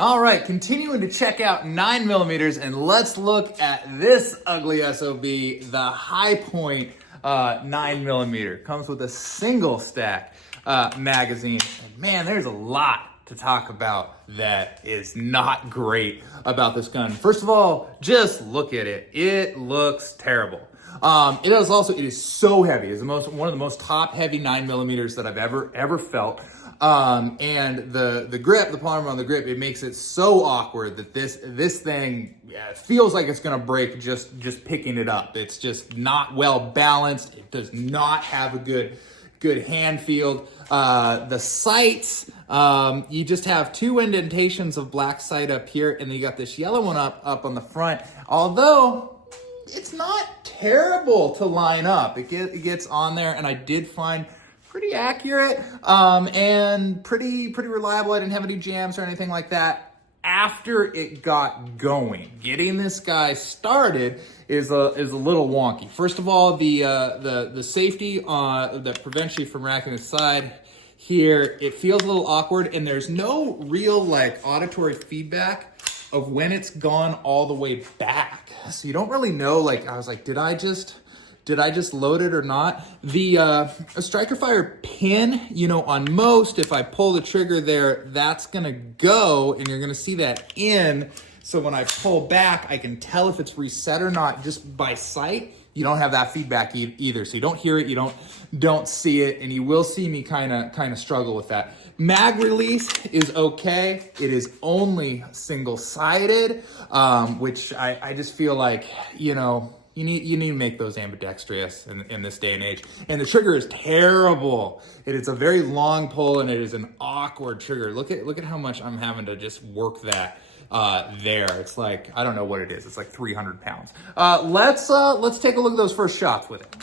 All right, continuing to check out 9mm, and let's look at this ugly SOB, the High Point 9mm. Comes with a single stack magazine. And man, there's a lot to talk about that is not great about this gun. First of all, just look at it. It looks terrible. It is so heavy. It's one of the most top heavy 9mm that I've ever felt. And the grip, the polymer on the grip, it makes it so awkward that this thing feels like it's gonna break just picking it up. It's just not well balanced. It does not have a good hand field. The sights, you just have two indentations of black sight up here, and then you got this yellow one up on the front. Although it's not terrible to line up. It gets on there, and I did find pretty accurate and pretty reliable. I didn't have any jams or anything like that. After it got going, getting this guy started is a little wonky. First of all, the safety that prevents you from racking the side here, it feels a little awkward, and there's no real like auditory feedback of when it's gone all the way back. So you don't really know, like, I was like, did I just load it or not? The Striker Fire pin, on most, if I pull the trigger there, that's gonna go, and you're gonna see that in. So when I pull back, I can tell if it's reset or not just by sight. You don't have that feedback either, so you don't hear it, you don't see it, and you will see me kind of struggle with that. Mag release is okay. It is only single-sided, which I just feel like, you need to make those ambidextrous in this day and age. And the trigger is terrible. It is a very long pull, and it is an awkward trigger. Look at how much I'm having to just work that there. It's like, I don't know what it is. It's like 300 pounds. Let's take a look at those first shots with it.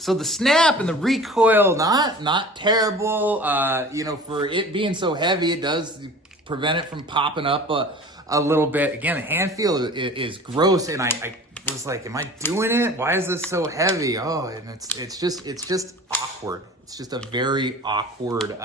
So the snap and the recoil, not terrible. For it being so heavy, it does prevent it from popping up a little bit. Again, the hand feel is gross, and I was like, am I doing it? Why is this so heavy? Oh, and it's just awkward. It's just a very awkward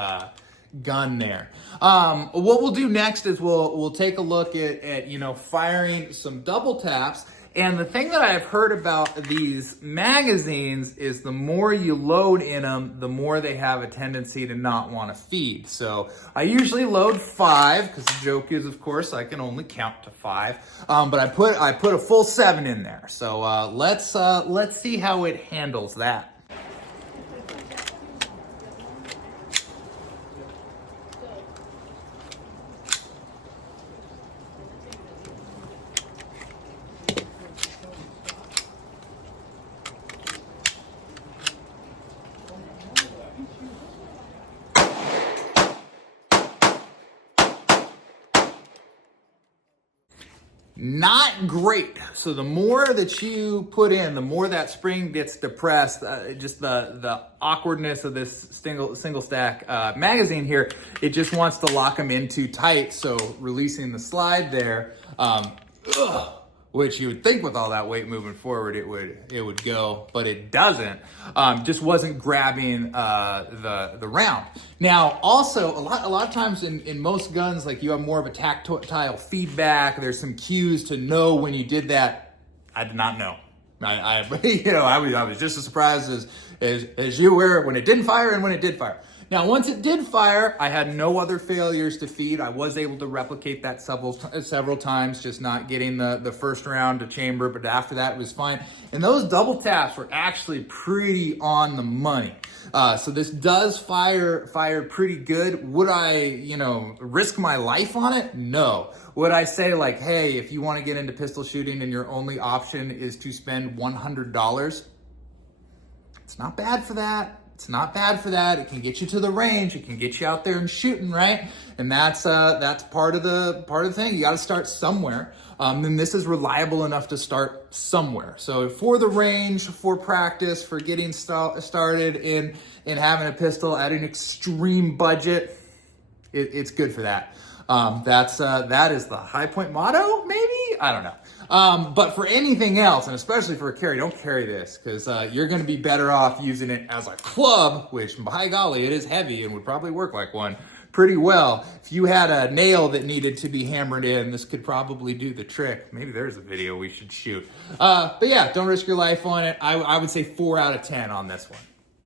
gun there. What we'll do next is we'll take a look at firing some double taps. And the thing that I've heard about these magazines is the more you load in them, the more they have a tendency to not want to feed. So I usually load 5, because the joke is, of course, I can only count to 5. But I put a full 7 in there. So let's see how it handles that. Not great. So the more that you put in, the more that spring gets depressed. Just the awkwardness of this single stack magazine here, it just wants to lock them in too tight. So releasing the slide there, which you would think with all that weight moving forward, it would go, but it doesn't. Just wasn't grabbing the round. Now, also, a lot of times in most guns, like, you have more of a tactile feedback. There's some cues to know when you did that. I did not know. I was just as surprised as you were when it didn't fire and when it did fire. Now, once it did fire, I had no other failures to feed. I was able to replicate that several times, just not getting the first round to chamber, but after that it was fine. And those double taps were actually pretty on the money. So this does fire pretty good. Would I, risk my life on it? No. Would I say, like, hey, if you want to get into pistol shooting and your only option is to spend $100, it's not bad for that. It's not bad for that. It can get you to the range. It can get you out there and shooting, right? And that's part of the thing. You got to start somewhere. And this is reliable enough to start somewhere. So for the range, for practice, for getting started in having a pistol at an extreme budget, it's good for that. That is the High Point motto, maybe? I don't know. But for anything else, and especially for a carry, don't carry this, because you're going to be better off using it as a club, which, by golly, it is heavy and would probably work like one pretty well. If you had a nail that needed to be hammered in, this could probably do the trick. Maybe there's a video we should shoot. But yeah, don't risk your life on it. I would say 4 out of 10 on this one.